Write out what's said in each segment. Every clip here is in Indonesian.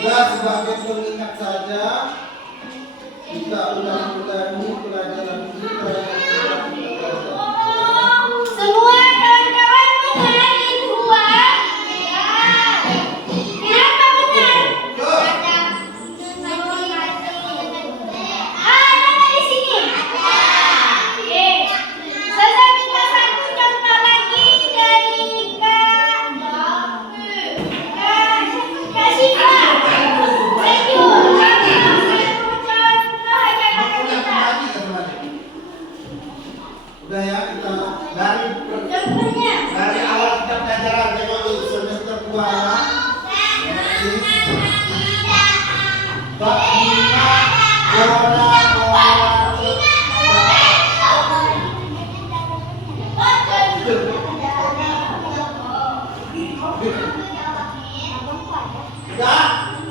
Ya, sebagai pengingat saja, kita ulangi pelajaran kita semua kawan-kawan mengenalin uang. Kenapa benar? Ada di sini. Oke. Saya minta satu contoh lagi dari Kak Syifa. udah ya, kita dari awal kita pelajaran memang semester 2 ya. Bab 5 ya,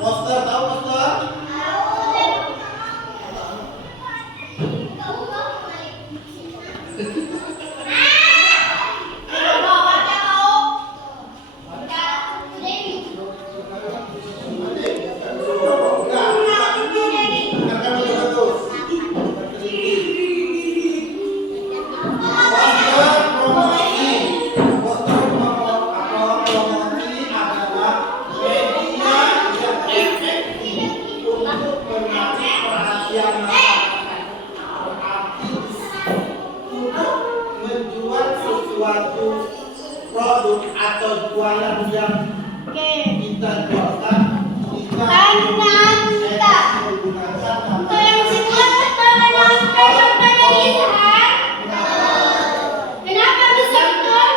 poster tahu poster? Suatu produk atau jualan yang kita jualkan Kenapa bisa betul?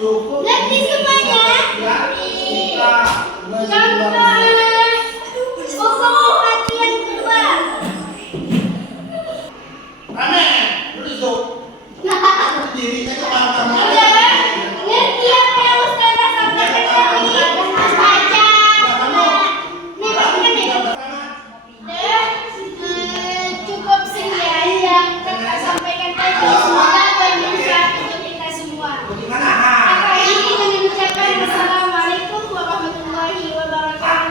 cukup Ngerti semuanya? kita Pokok hati yang kedua. Amin. Begitu. Dirinya kemana-mana. Ngerti apa yang Ustazah sampaikan tadi? Baca. Cukup sekian yang kakak sampaikan tadi. Semoga bermanfaat untuk kita semua. Bagaimana? Kakak ingin mengucapkan Assalamualaikum warahmatullahi wabarakatuh.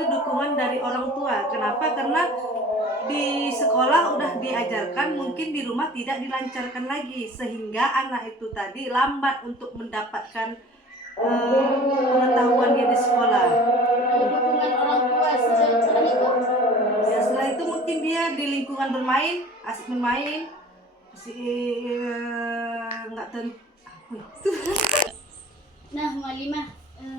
itu dukungan dari orang tua. Kenapa? Karena di sekolah udah diajarkan, mungkin di rumah tidak dilancarkan lagi, sehingga anak itu tadi lambat untuk mendapatkan pengetahuan dia di sekolah. Dukungan orang tua setelah itu. Ya setelah itu mungkin dia di lingkungan bermain, asik bermain, nggak tentu. Nah, Mualimah,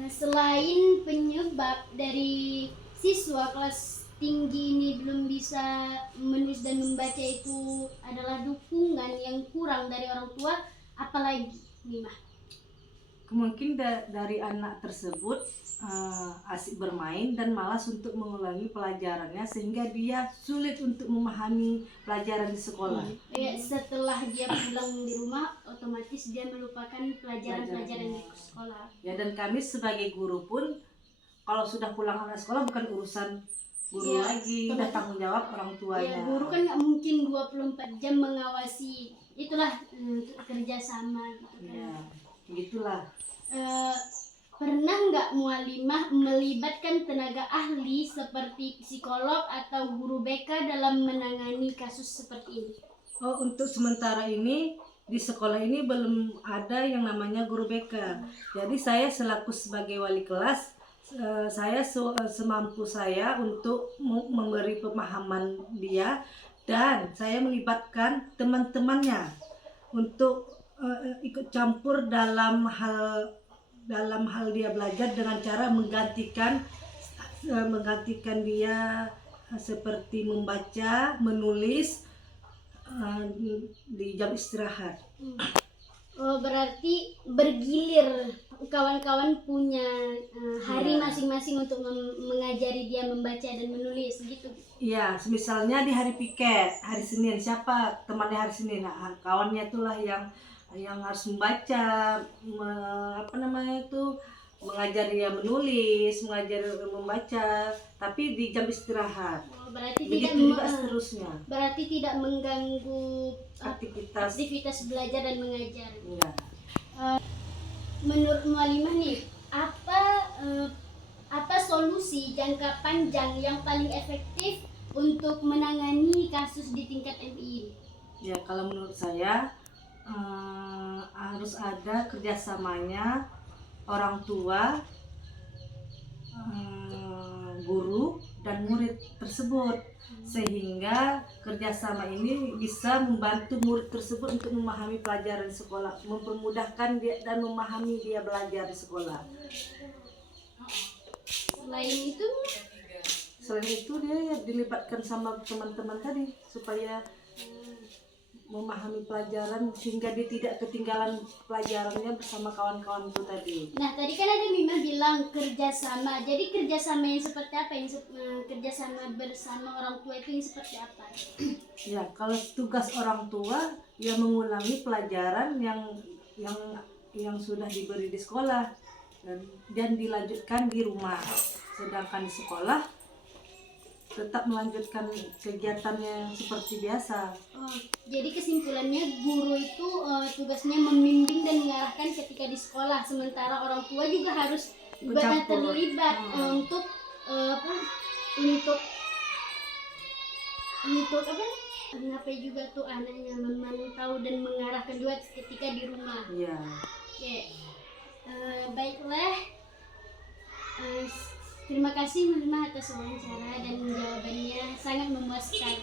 selain penyebab dari siswa kelas tinggi ini belum bisa menulis dan membaca itu adalah dukungan yang kurang dari orang tua, apalagi, Mimah? Mungkin dari anak tersebut asik bermain dan malas untuk mengulangi pelajarannya, sehingga dia sulit untuk memahami pelajaran di sekolah. Setelah dia pulang di rumah, otomatis dia melupakan pelajaran-pelajaran di sekolah. Ya, dan kami sebagai guru pun kalau sudah pulang anak sekolah bukan urusan guru lagi, udah tanggung jawab orang tuanya. Ya, guru kan nggak mungkin 24 jam mengawasi. Itulah kerjasama gitu kan. Ya, begitulah. Pernah nggak Mualimah melibatkan tenaga ahli seperti psikolog atau guru BK dalam menangani kasus seperti ini? Oh, untuk sementara ini di sekolah ini belum ada yang namanya guru BK. Jadi saya selaku sebagai wali kelas, saya semampu saya untuk memberi pemahaman dia, dan saya melibatkan teman-temannya untuk ikut campur dalam hal dia belajar, dengan cara menggantikan dia seperti membaca, menulis di jam istirahat. Oh, berarti bergilir, kawan-kawan punya hari masing-masing untuk mengajari dia membaca dan menulis gitu. Iya, misalnya di hari piket, hari Senin, siapa temannya hari Senin? Nah, kawannya itulah yang harus membaca, mengajar dia menulis, mengajar membaca, tapi di jam istirahat. Oh, berarti begitu juga seterusnya. Berarti tidak mengganggu aktivitas belajar dan mengajar. Iya. Menurut Mualimah nih, apa solusi jangka panjang yang paling efektif untuk menangani kasus di tingkat MI? Ya, kalau menurut saya harus ada kerjasamanya orang tua, guru, dan murid tersebut, sehingga kerjasama ini bisa membantu murid tersebut untuk memahami pelajaran di sekolah, mempermudahkan dia dan memahami dia belajar di sekolah. Selain itu dia dilibatkan sama teman-teman tadi supaya memahami pelajaran, sehingga dia tidak ketinggalan pelajarannya bersama kawan-kawan itu tadi. Nah, tadi kan ada Mima bilang kerjasama. Jadi kerjasama yang seperti apa? Kerjasama bersama orang tua itu yang seperti apa? Ya, kalau tugas orang tua ya mengulangi pelajaran yang sudah diberi di sekolah dan dilanjutkan di rumah. Sedangkan di sekolah tetap melanjutkan kegiatannya seperti biasa. Oh, jadi kesimpulannya guru itu tugasnya membimbing dan mengarahkan ketika di sekolah, sementara orang tua juga harus terlibat untuk mengapai juga tuh anaknya, memantau dan mengarahkan juga ketika di rumah. Iya. Baiklah. Terima kasih Mima atas wawancara dan jawabannya sangat memuaskan.